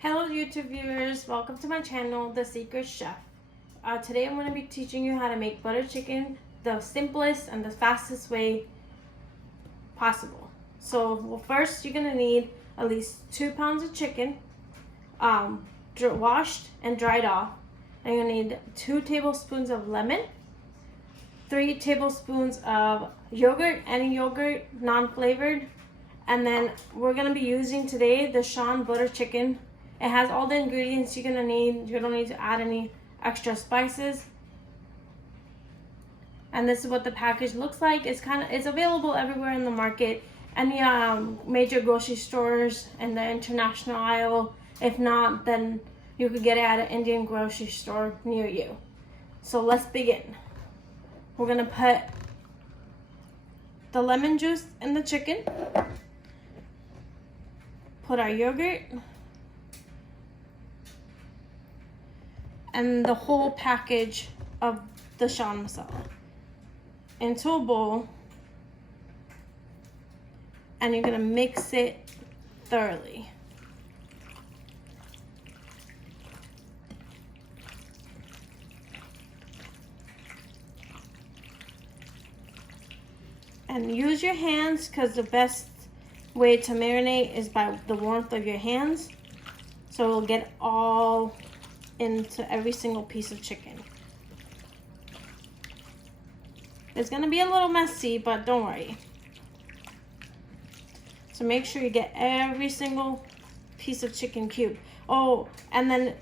Hello YouTube viewers, welcome to my channel, The Secret Chef. Today I'm going to be teaching you how to make butter chicken the simplest and the fastest way possible. So first you're going to need at least 2 pounds of chicken, washed and dried off. And you're going to need 2 tablespoons of lemon, 3 tablespoons of yogurt, any yogurt, non-flavored. And then we're going to be using today the Sean butter chicken. It has all the ingredients you're gonna need. You don't need to add any extra spices. And this is what the package looks like. It's available everywhere in the market. Any major grocery stores in the international aisle. If not, then you could get it at an Indian grocery store near you. So let's begin. We're gonna put the lemon juice in the chicken. Put our yogurt. And the whole package of the Sean masala into a bowl, and you're gonna mix it thoroughly. And use your hands, because the best way to marinate is by the warmth of your hands, so it'll get all into every single piece of chicken. It's gonna be a little messy, but don't worry. So make sure you get every single piece of chicken cube. Oh, and then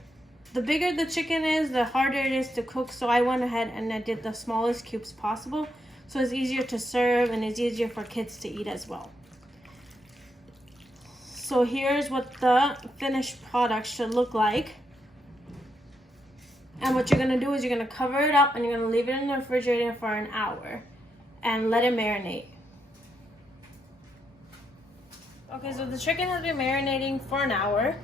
the bigger the chicken is, the harder it is to cook. So I went ahead and I did the smallest cubes possible. So it's easier to serve and it's easier for kids to eat as well. So here's what the finished product should look like. And what you're gonna do is you're gonna cover it up and you're gonna leave it in the refrigerator for an hour and let it marinate. Okay, so the chicken has been marinating for an hour.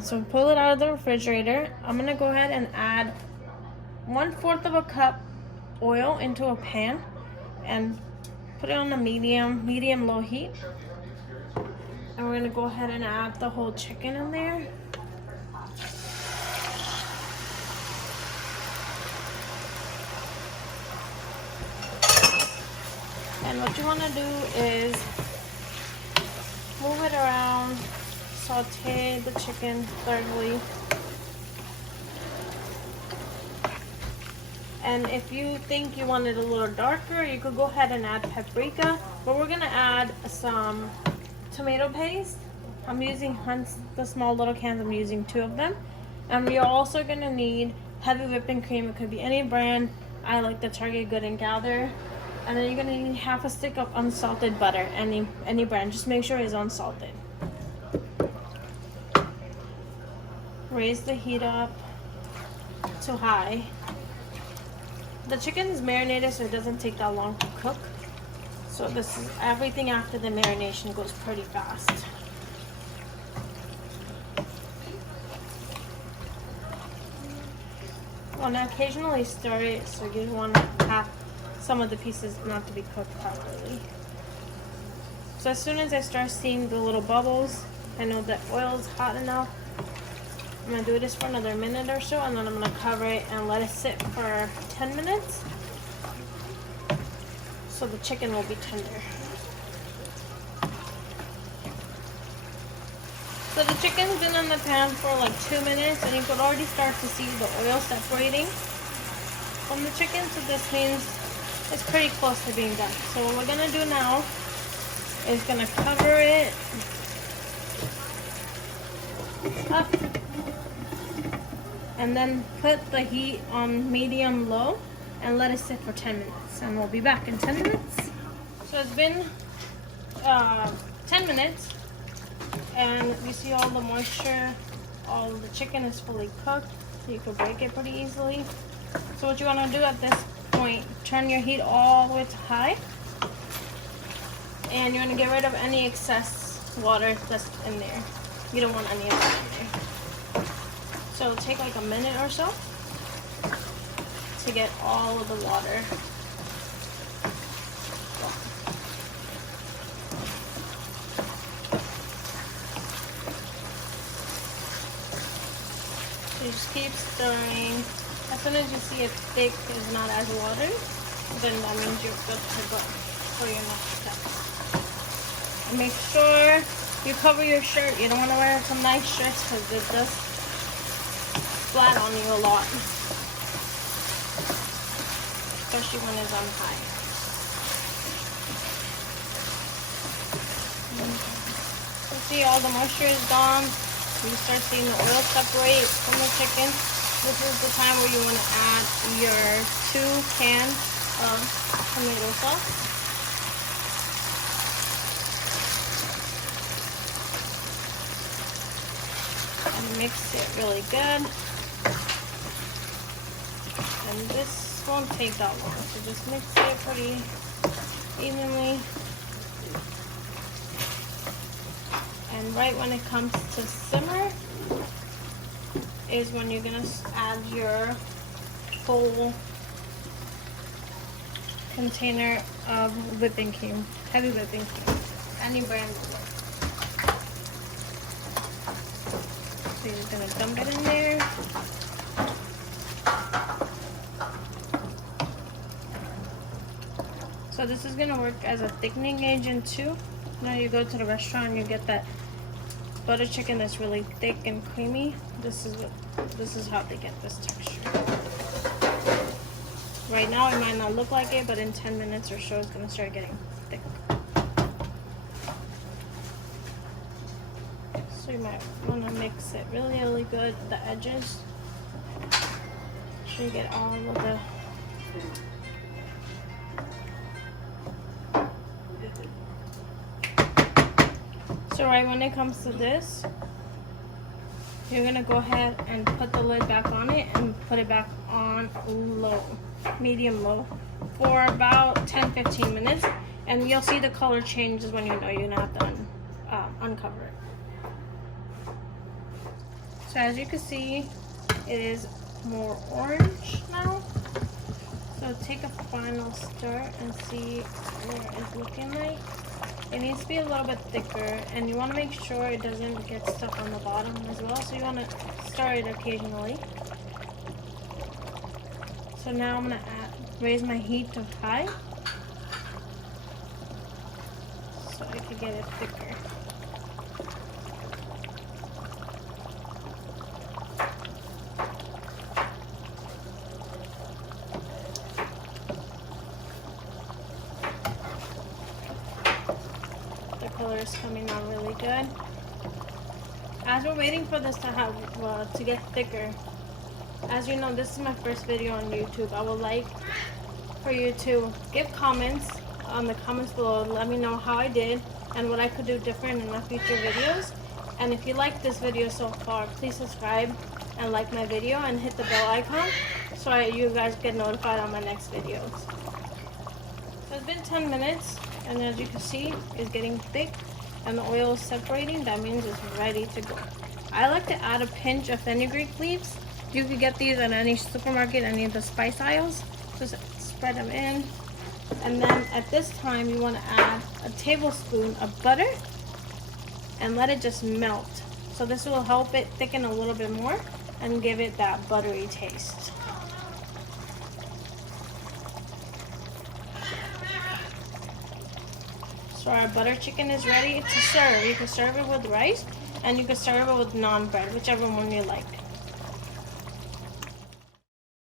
So pull it out of the refrigerator. I'm gonna go ahead and add 1/4 of a cup oil into a pan and put it on a medium-low heat. And we're gonna go ahead and add the whole chicken in there. And what you want to do is move it around, saute the chicken thoroughly. And if you think you want it a little darker, you could go ahead and add paprika. But we're going to add some tomato paste. I'm using Hunt's, the small little cans, I'm using 2 of them. And we are also going to need heavy whipping cream. It could be any brand. I like the Target Good and Gather. And then you're gonna need 1/2 stick of unsalted butter, any brand. Just make sure it's unsalted. Raise the heat up to high. The chicken is marinated, so it doesn't take that long to cook. So this is everything after the marination goes pretty fast. Well, now occasionally stir it, so you want to have some of the pieces not to be cooked properly. So as soon as I start seeing the little bubbles, I know that oil is hot enough. I'm gonna do this for another minute or so, and then I'm gonna cover it and let it sit for 10 minutes so the chicken will be tender. So the chicken's been in the pan for like 2 minutes, and you could already start to see the oil separating from the chicken, so this means it's pretty close to being done. So what we're gonna do now is gonna cover it up and then put the heat on medium-low and let it sit for 10 minutes. And we'll be back in 10 minutes. So it's been 10 minutes, and you see all the moisture, all the chicken is fully cooked, so you can break it pretty easily. So what you wanna do at this point, turn your heat all the way to high, and you're going to get rid of any excess water that's in there. You don't want any of that in there. So it'll take like a minute or so to get all of the water gone. you just keep stirring. As soon as you see it thick, is not as watery, then that means you're good to go for your next step. And make sure you cover your shirt. You don't want to wear some nice shirts because it does flat on you a lot, especially when it's on high. You see all the moisture is gone. You start seeing the oil separate from the chicken. This is the time where you want to add your 2 cans of tomato sauce. And mix it really good. And this won't take that long, so just mix it pretty evenly. And right when it comes to simmer is when you're gonna add your full container of whipping cream, heavy whipping cream, any brand. So you're gonna dump it in there. So this is gonna work as a thickening agent too. Now you go to the restaurant and you get that butter chicken that's really thick and creamy. This is how they get this texture. Right now it might not look like it, but in 10 minutes or so it's gonna start getting thick. So you might wanna mix it really good, the edges. Make sure you get all of the So right when it comes to this, you're gonna go ahead and put the lid back on it and put it back on low, medium low, for about 10-15 minutes. And you'll see the color changes when you know you're not done. Uncover it. So as you can see, it is more orange now. So take a final stir and see what it's looking like. It needs to be a little bit thicker, and you want to make sure it doesn't get stuck on the bottom as well, so you want to stir it occasionally. So now I'm going to raise my heat to high so I can get it thicker. Color is coming out really good. As we're waiting for this to get thicker, as you know, this is my first video on YouTube. I would like for you to give comments on the comments below. Let me know how I did and what I could do different in my future videos. And if you like this video so far, please subscribe and like my video and hit the bell icon so you guys get notified on my next videos. So it's been 10 minutes. And as you can see, it's getting thick and the oil is separating. That means it's ready to go. I like to add a pinch of fenugreek leaves. You can get these at any supermarket, any of the spice aisles. Just spread them in. And then at this time, you want to add a tablespoon of butter and let it just melt. So this will help it thicken a little bit more and give it that buttery taste. So our butter chicken is ready to serve. You can serve it with rice and you can serve it with naan bread, whichever one you like.